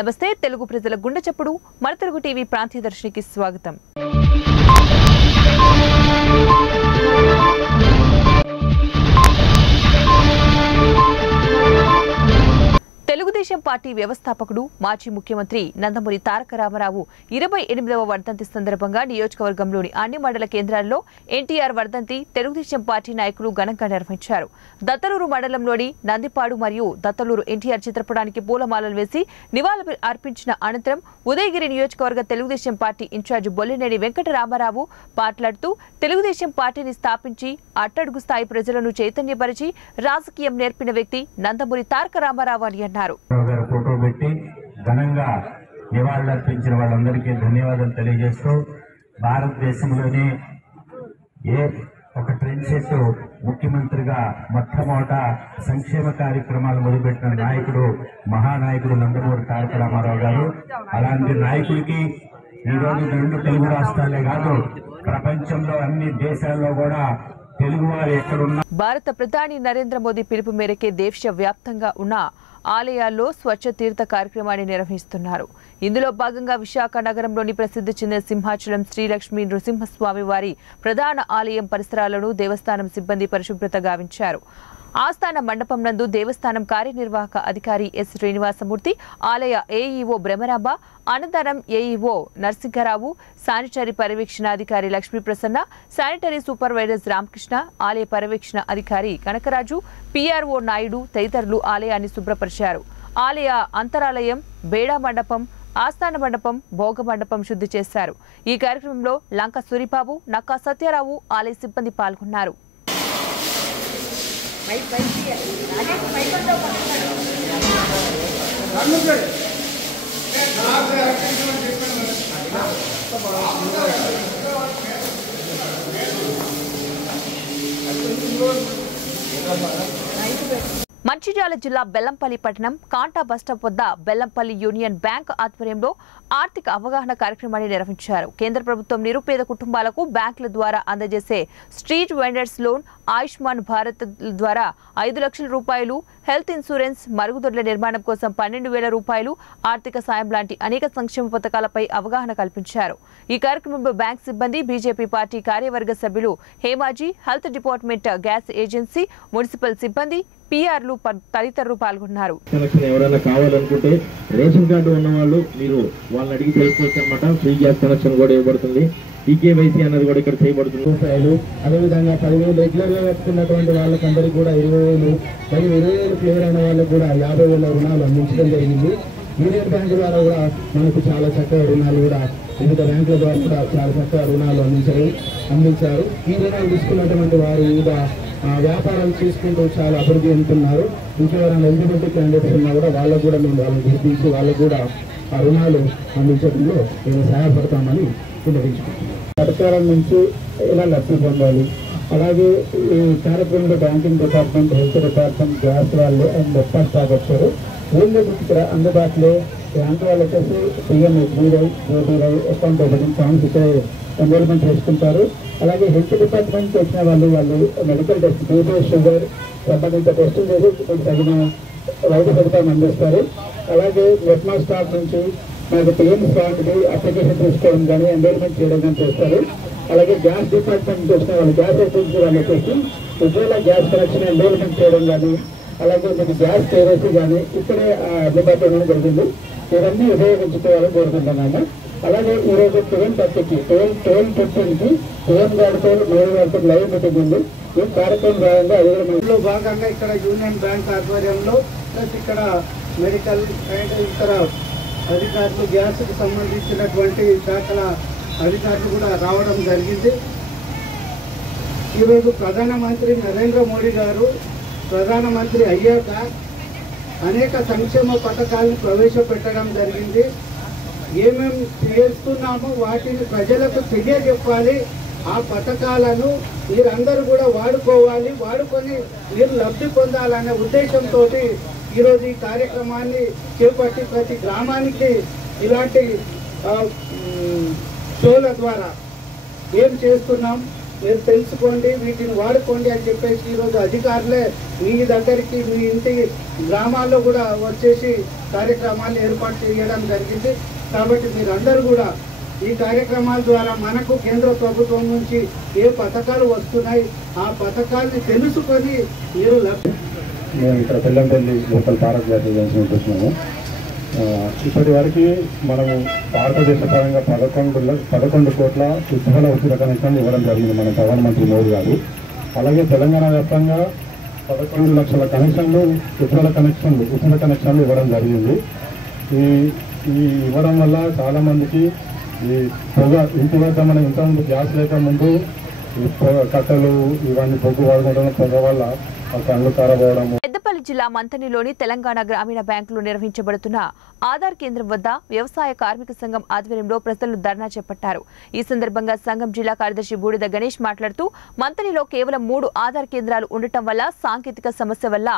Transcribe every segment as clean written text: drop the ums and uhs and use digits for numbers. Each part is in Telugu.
నమస్తే తెలుగు ప్రజల గుండె చప్పుడు మన తెలుగు టీవీ ప్రాంతీయ దర్శినికి స్వాగతం. తెలుగుదేశం పార్టీ వ్యవస్థాపకుడు మాజీ ముఖ్యమంత్రి నందమూరి తారక రామారావు 28వ వర్ధంతి సందర్భంగా నియోజకవర్గంలోని అన్ని మండల కేంద్రాల్లో ఎన్టీఆర్ వర్ధంతి తెలుగుదేశం పార్టీ నాయకులు ఘనంగా నిర్వహించారు. దత్తలూరు మండలంలోని నందిపాడు మరియు దత్తలూరు ఎన్టీఆర్ చిత్రపటానికి పూలమాలలు వేసి నివాళులు అర్పించిన అనంతరం ఉదయగిరి నియోజకవర్గ తెలుగుదేశం పార్టీ ఇన్ఛార్జి బొల్లినేని వెంకట రామారావు మాట్లాడుతూ తెలుగుదేశం పార్టీని స్థాపించి అట్టడుగు స్థాయి ప్రజలను చైతన్యపరిచి రాజకీయం నేర్పిన వ్యక్తి నందమూరి తారక రామారావు అని అన్నారు. ఫోటో పెట్టి ఘనంగా నివాళులర్పించిన వాళ్ళందరికీ ధన్యవాదాలు తెలియజేస్తూ భారతదేశంలోనే ఒక ట్రెండ్ సెట్ ముఖ్యమంత్రిగా మొట్టమొదట సంక్షేమ కార్యక్రమాలు మొదలుపెట్టిన నాయకుడు మహానాయకుడు నందమూరి తారక రామారావు గారు. అలాంటి నాయకుడికి ఈరోజు 2 తెలుగు రాష్ట్రాలే కాదు ప్రపంచంలో అన్ని దేశాల్లో కూడా తెలుగువారు ఎక్కడున్నా భారత ప్రధాని నరేంద్ర మోదీ పిలుపు మేరకే దేశవ్యాప్తంగా ఉన్న ఆలయాల్లో స్వచ్ఛ తీర్థ కార్యక్రమాన్ని నిర్వహిస్తున్నారు. ఇందులో భాగంగా విశాఖ నగరంలోని ప్రసిద్ధి చెందిన సింహాచలం శ్రీలక్ష్మీ నృసింహస్వామి వారి ప్రధాన ఆలయం పరిసరాలను దేవస్థానం సిబ్బంది పరిశుభ్రత గావించారు. ఆస్థాన మండపం నందు దేవస్థానం కార్యనిర్వాహక అధికారి ఎస్ శ్రీనివాసమూర్తి, ఆలయ ఏఈఓ బ్రహ్మరాంబ, అన్నదానం ఏఈఓ నరసింహరావు, శానిటరీ పర్యవేక్షణ అధికారి లక్ష్మీప్రసన్న, శానిటరీ సూపర్వైజర్ రామకృష్ణ, ఆలయ పర్యవేక్షణ అధికారి కనకరాజు, పిఆర్ఓ నాయుడు తదితరులు ఆలయాన్ని శుభ్రపరిచారు. ఆలయ అంతరాలయం, బేడా మండపం, ఆస్థాన మండపం, భోగ మండపం శుద్ధి చేశారు. ఈ కార్యక్రమంలో లంక సూరిబాబు, నక్కా సత్యారావు ఆలయ సిబ్బంది పాల్గొన్నారు. మంచిర్యాల జిల్లా బెల్లంపల్లి పట్టణం కాంటా బస్టాప్ వద్ద బెల్లంపల్లి యూనియన్ బ్యాంక్ ఆధ్వర్యంలో ఆర్థిక అవగాహన కార్యక్రమాన్ని నిర్వహించారు. కేంద్ర ప్రభుత్వం నిరుపేద కుటుంబాలకు బ్యాంకుల ద్వారా అందజేసే street vendors loan, Ayushman Bharat ద్వారా 5 లక్షల రూపాయలు, హెల్త్ ఇన్సూరెన్స్, మరుగుదొడ్ల నిర్మాణం కోసం 12,000 రూపాయలు, ఆర్థిక సాయం లాంటి అనేక సంక్షేమ పథకాలపై అవగాహన కల్పించారు. ఈ కార్యక్రమంలో బ్యాంక్ సిబ్బంది, బీజేపీ పార్టీ కార్యవర్గ సభ్యులు Hemaji, health department, gas agency, municipal సిబ్బంది, పిఆర్లు తదితరులు పాల్గొన్నారు. ఎవరైనా కావాలనుకుంటే రేషన్ కార్డు ఉన్న వాళ్ళు మీరు వాళ్ళని అడిగి తెలుసుకోవచ్చు అనమాట. ఫ్రీ గ్యాస్ కనెక్షన్ కూడా ఇవ్వబడుతుంది. ఈకేవైసీ అనేది కూడా ఇక్కడ చేయబడుతుంది. రూపాయలు, అదేవిధంగా 10,000 రెగ్యులర్ గా కట్టుకున్నటువంటి వాళ్ళకందరికీ కూడా 20,000, మరియు 20,000 క్లియర్ అయిన వాళ్ళకు కూడా 50,000 రుణాలు అందించడం జరిగింది. యూనియన్ బ్యాంకు ద్వారా కూడా మనకు చాలా చక్కగా రుణాలు కూడా వివిధ బ్యాంకుల ద్వారా కూడా చాలా చక్కగా రుణాలు అందించారు. ఈ రుణాలు తీసుకున్నటువంటి వారు వివిధ వ్యాపారాలు చేసుకుంటూ చాలా అభివృద్ధి చెందుతున్నారు. ఇంకెవరైనా ఎలిజిబిలిటీ క్యాండిడేట్స్ ఉన్నా కూడా వాళ్ళకు కూడా మేము వాళ్ళని గుర్తించి వాళ్ళకు కూడా ఆ రుణాలు అందించడంలో మేము సహాయపడతామని విన్నవించుకుంటున్నాం. పథకాల నుంచి ఎలా లబ్ధి పొందాలి, అలాగే ఈ కార్యక్రమంలో banking department, health department, gas వాళ్ళు అండ్ మొత్తం స్టాఫ్ వచ్చారు. వీళ్ళు ఇక్కడ అందుబాటులో బ్యాంకు వాళ్ళు వచ్చేసి పిఎంఐ, జేబీఐ అకౌంట్ ఓపెనింగ్ ఫామ్స్ ఇక్కడ ఎన్రోల్మెంట్ చేసుకుంటారు. అలాగే హెల్త్ డిపార్ట్మెంట్కి వచ్చిన వాళ్ళు మెడికల్ టెస్ట్, బీపీ, షుగర్ సంబంధిత టెస్టులు చేసి మీకు తగిన వైద్య సదుపాయం అందిస్తారు. అలాగే నెట్మా స్టాఫ్ నుంచి మనకు పిఎం స్టాక్కి అప్లికేషన్ తీసుకోవడం కానీ ఎన్రోల్మెంట్ చేయడం కానీ చేస్తారు. అలాగే గ్యాస్ డిపార్ట్మెంట్ వచ్చిన వాళ్ళు, గ్యాస్ ఏజెన్సీ వాళ్ళు వచ్చేసి ఉజ్వల గ్యాస్ కనెక్షన్ ఎన్రోల్మెంట్ చేయడం కానీ, అలాగే మీకు గ్యాస్ కేవైసీ కానీ ఇక్కడే డిపార్ట్మెంట్ జరిగింది. ఇవన్నీ ఉపయోగించుకోవాలని కోరుకుంటున్నాము. అలాగే ఈరోజు 12:30కి 12:15కి పిఎం గారితో మోడీ గారితో లైవ్ మీటింగ్ ఉంది. ఈ కార్యక్రమం భాగంగా అధికారంలో భాగంగా ఇక్కడ యూనియన్ బ్యాంక్ ఆధ్వర్యంలో ప్లస్ ఇక్కడ మెడికల్ అండ్ ఇతర అధికారులు, గ్యాస్కి సంబంధించినటువంటి శాఖల అధికారులు కూడా రావడం జరిగింది. ఈరోజు ప్రధానమంత్రి నరేంద్ర మోడీ గారు ప్రధానమంత్రి అయ్యాక అనేక సంక్షేమ పథకాలను ప్రవేశపెట్టడం జరిగింది. ఏమేమి చేస్తున్నామో వాటిని ప్రజలకు తెలియజెప్పాలి. ఆ పథకాలను మీరందరూ కూడా వాడుకొని మీరు లబ్ధి పొందాలనే ఉద్దేశంతో ఈరోజు ఈ కార్యక్రమాన్ని చేపట్టి ప్రతి గ్రామానికి ఇలాంటి షోల ద్వారా ఏం చేస్తున్నాం, మీరు తెలుసుకోండి, వీటిని వాడుకోండి అని చెప్పేసి ఈరోజు అధికారులే మీ దగ్గరికి మీ ఇంటి గ్రామాల్లో కూడా వచ్చేసి కార్యక్రమాలు ఏర్పాటు చేయడం జరిగింది. కాబట్టి మీరందరూ కూడా ఈ కార్యక్రమాల ద్వారా మనకు కేంద్ర ప్రభుత్వం నుంచి ఏ పథకాలు వస్తున్నాయి ఆ పథకాన్ని తెలుసుకొని మీరు మేము ఇక్కడ బెల్లంపల్లి లోకల్ పార్క్ చూస్తున్నాము. ఇప్పటి వరకు మనము భారతదేశ పరంగా 11 కోట్ల ఉజ్వల ఉచిత కనెక్షన్లు ఇవ్వడం జరిగింది మన ప్రధానమంత్రి మోదీ గారు. అలాగే తెలంగాణ వ్యాప్తంగా 11 లక్షల కనెక్షన్లు ఉచిత కనెక్షన్లు ఇవ్వడం జరిగింది. ఈ ఇవ్వడం వల్ల చాలామందికి ఈ పొగ ఇంటి వద్ద మనం ఇంతకుముందు గ్యాస్ లేక ముందు ఈ కట్టెలు ఇవన్నీ పొగ్గు వాడుకోవడం పొగ వల్ల కళ్ళు ఖరాబ్ అవడము. పెద్దపల్లి జిల్లా మంథనిలోని తెలంగాణ గ్రామీణ బ్యాంకులో నిర్వహించబడుతున్న ఆధార్ కేంద్రం వద్ద వ్యవసాయ కార్మిక సంఘం ఆధ్వర్యంలో ప్రజలు ధర్నా చేపట్టారు. ఈ సందర్భంగా సంఘం జిల్లా కార్యదర్శి బూడిద గణేష్ మాట్లాడుతూ మంథనిలో కేవలం 3 ఆధార్ కేంద్రాలు ఉండటం వల్ల సాంకేతిక సమస్య వల్ల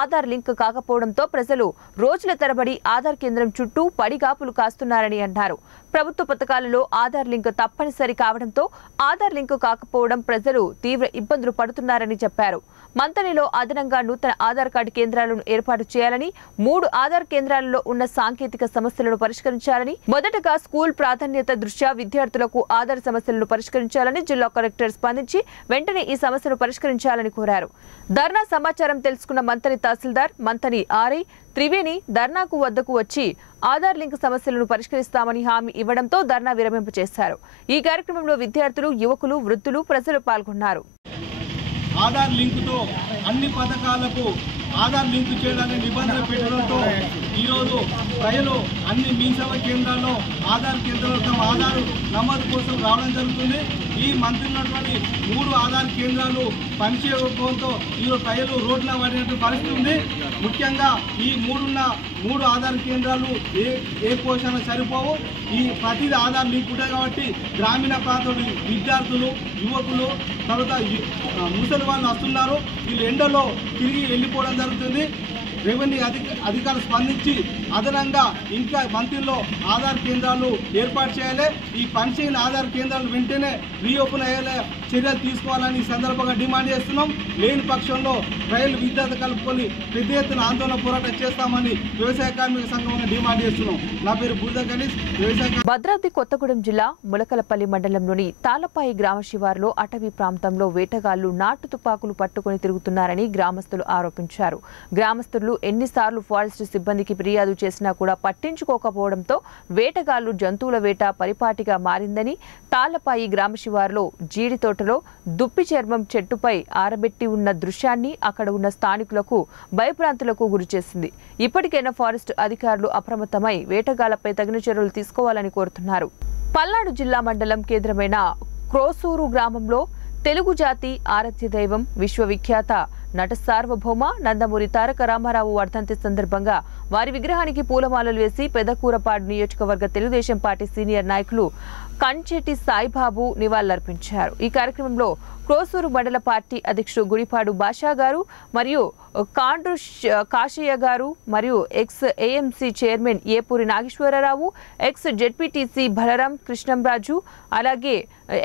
ఆధార్ లింక్ కాకపోవడంతో ప్రజలు రోజుల తరబడి ఆధార్ కేంద్రం చుట్టూ పడిగాపులు కాస్తున్నారని అన్నారు. ప్రభుత్వ పథకాలలో ఆధార్ లింక్ తప్పనిసరి కావడంతో ఆధార్ లింక్ కాకపోవడం ప్రజలు తీవ్ర ఇబ్బందులు పడుతున్నారని చెప్పారు. మంథనిలో అదనంగా నూతన ఆధార్ కార్డు కేంద్రాలను ఏర్పాటు చేయాలని, 3 ఆధార్ కేంద్రాలలో ఉన్న సాంకేతిక సమస్యలను పరిష్కరించాలని, మొదటగా స్కూల్ ప్రాధాన్యత దృష్ట్యా విద్యార్థులకు ఆధార్ సమస్యలను పరిష్కరించాలని జిల్లా కలెక్టర్ స్పందించి వెంటనే ఈ సమస్యను పరిష్కరించాలని కోరారు. ధర్నా సమాచారం తెలుసుకున్న మంథని తహసీల్దార్ మంథని ఆర్ఐ త్రివేణి ధర్నాకు వద్దకు వచ్చి ఆధార్ లింక్ సమస్యలను పరిష్కరిస్తామని హామీ ఇవ్వడంతో ధర్నా విరమింపు చేశారు. ఈ కార్యక్రమంలో విద్యార్థులు, యువకులు, వృద్ధులు, ప్రజలు పాల్గొన్నారు. ఆధార్ లింకుతో అన్ని పథకాలకు ఆధార్ లింకు చేయడానికి నిబంధన పెట్టడంతో ఈరోజు ప్రజలు అన్ని మీ సేవా కేంద్రాల్లో ఆధార్ కేంద్రాలతో ఆధార్ నమోదు కోసం రావడం జరుగుతుంది. ఈ మంత్రి ఉన్నటువంటి 3 ఆధార్ కేంద్రాలు పనిచేయకపోవడంతో ఈరోజు ప్రజలు రోడ్ల పడినట్టు పరిస్థితి ఉంది. ముఖ్యంగా ఈ 3 ఆధార్ కేంద్రాలు ఏ పోషణ సరిపోవు. ఈ ప్రతిదీ ఆధార్ లింక్ ఉంటాయి కాబట్టి గ్రామీణ ప్రాంతంలో విద్యార్థులు, యువకులు, తర్వాత ముసలి వాళ్ళు వస్తున్నారు. వీళ్ళు ఎండలో తిరిగి వెళ్ళిపోవడం జరుగుతుంది. రెవెన్యూ అధికారులు స్పందించి అదనంగా ఇంకా మంత్రిలో ఆధార్ కేంద్రాలు ఏర్పాటు చేయాలి. ఈ పనిచేయని ఆధార్ కేంద్రాలు వెంటనే రీఓపెన్ అయ్యేలా చర్యలు తీసుకోవాలని సందర్భంగా డిమాండ్ చేస్తున్నాం. లేని పక్షంలో రైలు విద్యుత్ కలుపుకొని పెద్ద ఎత్తున ఆందోళన పోరాటం చేస్తామని వ్యవసాయ కార్మిక సంఘం డిమాండ్ చేస్తున్నాం. నా పేరు బూడిద గణేష్, వ్యవసాయ. భద్రాద్రి కొత్తగూడెం జిల్లా ములకలపల్లి మండలంలోని తాళపాయి గ్రామ శివారులో అటవీ ప్రాంతంలో వేటగాళ్లు నాటు తుపాకులు పట్టుకుని తిరుగుతున్నారని గ్రామస్తులు ఆరోపించారు. గ్రామస్తులు ఎన్నిసార్లు ఫారెస్ట్ సిబ్బందికి ఫిర్యాదు చేసినా కూడా పట్టించుకోకపోవడంతో వేటగాళ్లు జంతువుల వేట పరిపాటిగా మారిందని, తాళ్లపాయి గ్రామ శివారులో జీడి తోటలో దుప్పి చర్మం చెట్టుపై ఆరబెట్టి ఉన్న దృశ్యాన్ని అక్కడ ఉన్న స్థానికులకు భయభ్రాంతులకు గురిచేసింది. ఇప్పటికైనా ఫారెస్ట్ అధికారులు అప్రమత్తమై వేటగాళ్లపై తగిన చర్యలు తీసుకోవాలని కోరుతున్నారు. పల్నాడు జిల్లా మండలం కేంద్రమైన క్రోసూరు గ్రామంలో తెలుగు జాతి ఆరాధ్య దైవం విశ్వవిఖ్యాత నట సార్వభౌమ నందమూరి తారక రామారావు వర్ధంతి సందర్భంగా వారి విగ్రహానికి పూలమాలలు వేసి పెదకూరపాడు నియోజకవర్గ తెలుగుదేశం పార్టీ సీనియర్ నాయకులు కంచెటి సాయిబాబు నివాళులర్పించారు. ఈ కార్యక్రమంలో క్రోసూరు మండల పార్టీ అధ్యక్షుడు గుడిపాడు బాషా గారు మరియు కాండ్రు కాశయ్య గారు మరియు ex AMC chairman Epuri Nageswararao, ex ZPTC Balaram Krishnamraju, అలాగే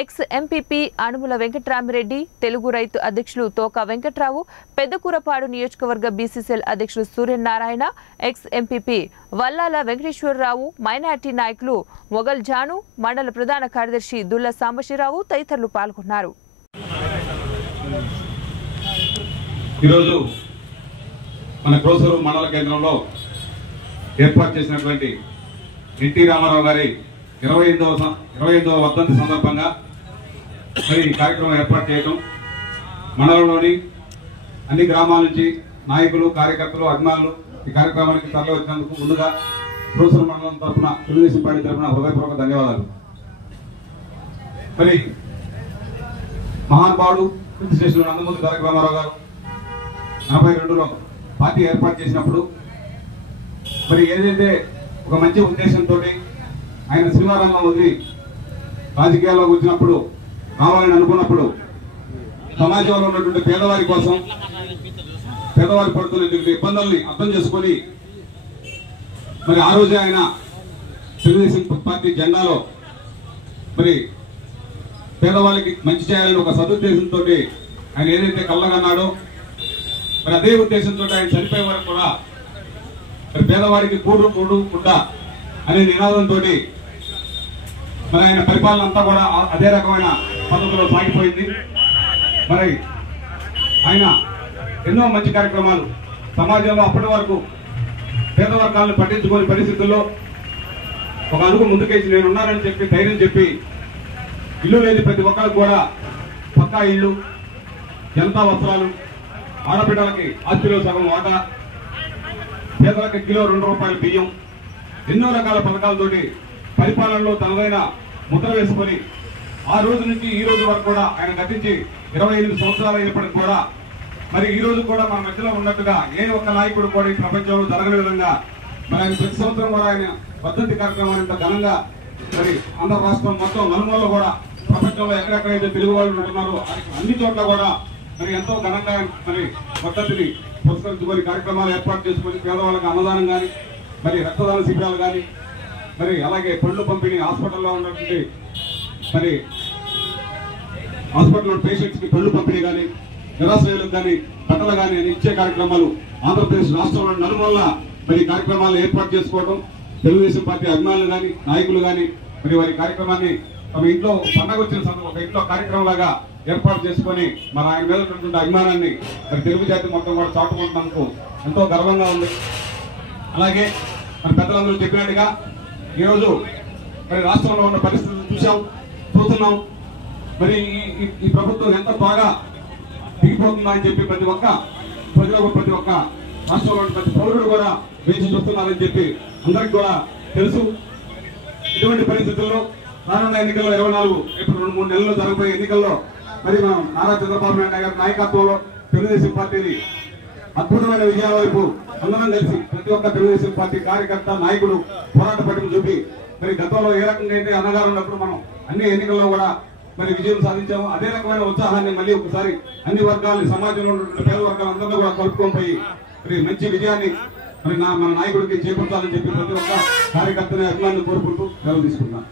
ఎక్స్ ఎంపీపీ అనుముల వెంకటరామిరెడ్డి, తెలుగు రైతు అధ్యక్షులు తోక వెంకట్రావు, పెద్దకూరపాడు నియోజకవర్గ బీసీసీఎల్ అధ్యక్షులు Suryanarayana, ex MPP Vallala Venkateswararao, minority నాయకులు మొగల్ జాను, మండల ప్రధాన కార్యదర్శి దుల్ల సాంబశివరావు తదితరులు పాల్గొన్నారు. ఈరోజు మన క్రోసూరు మండల కేంద్రంలో ఏర్పాటు చేసినటువంటి ఎన్టీ రామారావు గారి 28వ వర్ధంతి సందర్భంగా మరి ఈ కార్యక్రమం ఏర్పాటు చేయడం, మండలంలోని అన్ని గ్రామాల నుంచి నాయకులు, కార్యకర్తలు, అభిమానులు ఈ కార్యక్రమానికి తరలి వచ్చినందుకు ముందుగా క్రోసూరు మండలం తరఫున తెలుగుదేశం పార్టీ తరఫున హృదయపూర్వక ధన్యవాదాలు. మరి మహానుభావుడు కృతి చేసిన నందమూరి తారక రామారావు గారు 42లో పార్టీ ఏర్పాటు చేసినప్పుడు మరి ఏదైతే ఒక మంచి ఉద్దేశంతో ఆయన సినిమా రంగం వదిలి రాజకీయాల్లోకి వచ్చినప్పుడు, రావాలని అనుకున్నప్పుడు సమాజంలో ఉన్నటువంటి పేదవారి కోసం, పేదవారి పడుతున్నటువంటి ఇబ్బందుల్ని అర్థం చేసుకొని మరి ఆ రోజే ఆయన తెలుగుదేశం పార్టీ జెండాలో మరి పేదవాళ్ళకి మంచి చేయాలని ఒక సదుద్దేశంతో ఆయన ఏదైతే కళ్ళగన్నాడో మరి అదే ఉద్దేశంతో ఆయన చనిపోయే వరకు కూడా మరి పేదవారికి కూడు గుడ్డ అనే నినాదంతో మరి ఆయన పరిపాలన అంతా కూడా అదే రకమైన పద్ధతిలో సాగిపోయింది. మరి ఆయన ఎన్నో మంచి కార్యక్రమాలు సమాజంలో అప్పటి వరకు పేద వర్గాలను పట్టించుకోని పరిస్థితుల్లో ఒక అడుగు ముందుకేసి నేనున్నానని చెప్పి ధైర్యం చెప్పి ఇల్లు లేని ప్రతి ఒక్కరికి కూడా పక్కా ఇల్లు, జనతా వస్త్రాలు, ఆడబిడ్డలకి ఆస్తిలో సగం వాటా, పేదలకు కిలో 2 రూపాయల బియ్యం, ఎన్నో రకాల పథకాలతోటి పరిపాలనలో తనదైన ముద్ర వేసుకొని ఆ రోజు నుంచి ఈ రోజు వరకు కూడా ఆయన గతించి 28 సంవత్సరాలు అయినప్పటికీ కూడా మరి ఈ రోజు కూడా మన మధ్యలో ఉన్నట్టుగా ఏ ఒక్క నాయకుడు కూడా ఈ ప్రపంచంలో జరగని విధంగా మరి ఆయన ప్రతి సంవత్సరం కూడా ఆయన వర్ధంతి కార్యక్రమాన్ని ఇంత ఘనంగా మరి ఆంధ్ర రాష్ట్రం మొత్తం నలుమూలలో కూడా ప్రపంచంలో ఎక్కడెక్కడైతే తెలుగు వాళ్ళు ఉంటున్నారో అన్ని చోట్ల కూడా మరి ఎంతో ఘనంగా మరి వర్ధంతిని పురస్కరించుకొని కార్యక్రమాలు ఏర్పాటు చేసుకొని పేదవాళ్ళకి అన్నదానం కానీ మరి రక్తదాన శిబిరాలు కానీ మరి అలాగే పళ్ళు పంపిణీ, హాస్పిటల్లో ఉన్నటువంటి మరి హాస్పిటల్లో పేషెంట్స్ కి పళ్ళు పంపిణీ కానీ, నిరాశ్రయులకు కానీ బట్టలు కానీ అని ఇచ్చే కార్యక్రమాలు ఆంధ్రప్రదేశ్ రాష్ట్రంలో నలుమూలన మరి కార్యక్రమాలు ఏర్పాటు చేసుకోవడం, తెలుగుదేశం పార్టీ అభిమానులు కానీ నాయకులు కానీ మరి వారి కార్యక్రమాన్ని తమ ఇంట్లో పండగ వచ్చిన సందర్భంగా ఒక ఇంట్లో కార్యక్రమం లాగా ఏర్పాటు చేసుకొని మరి ఆయన మీద ఉన్నటువంటి అభిమానాన్ని మరి తెలుగు జాతి మొత్తం కూడా చాటుకుంటున్నందుకు ఎంతో గర్వంగా ఉంది. అలాగే మరి పెద్దలందరూ చెప్పినట్టుగా ఈరోజు మరి రాష్ట్రంలో ఉన్న పరిస్థితులు చూస్తున్నాం. మరి ఈ ప్రభుత్వం ఎంత బాగా దిగిపోతుందా అని చెప్పి ప్రతి ఒక్క ప్రజలకు ప్రతి ఒక్క రాష్ట్రంలో ప్రతి పౌరుడు కూడా వేచి చూస్తున్నారని చెప్పి అందరికి కూడా తెలుసు. ఇటువంటి పరిస్థితుల్లో రానున్న ఎన్నికల్లో 24 ఇప్పుడు 2-3 నెలల్లో జరగబోయే ఎన్నికల్లో మరి మనం నారా చంద్రబాబు నాయుడు గారి నాయకత్వంలో తెలుగుదేశం పార్టీని అద్భుతమైన విజయాల వైపు అందరం కలిసి ప్రతి ఒక్క తెలుగుదేశం పార్టీ కార్యకర్త నాయకుడు పోరాట పట్టుకు చూపి మరి గతంలో ఏ రకంగా అయితే అన్నగారు ఉన్నప్పుడు మనం అన్ని ఎన్నికల్లో కూడా మరి విజయం సాధించాము. అదే రకమైన ఉత్సాహాన్ని మళ్ళీ ఒకసారి అన్ని వర్గాలు సమాజంలో ఉన్న పేద వర్గాలందరూ కూడా కలుపుకొని పోయి మరి మంచి విజయాన్ని మరి మన నాయకుడికి చేపట్టాలని చెప్పి ప్రతి ఒక్క కార్యకర్తని అభిమానులు కోరుకుంటూ సెలవు తీసుకుంటున్నాను.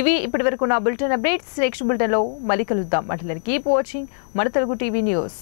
ఇవి ఇప్పటి వరకు నా బులెటిన్ అప్డేట్స్. నెక్స్ట్ బులెటిన్ లో మళ్ళీ కలుద్దాం. అట్లా కీప్ వాచింగ్ మన తెలుగు టీవీ న్యూస్.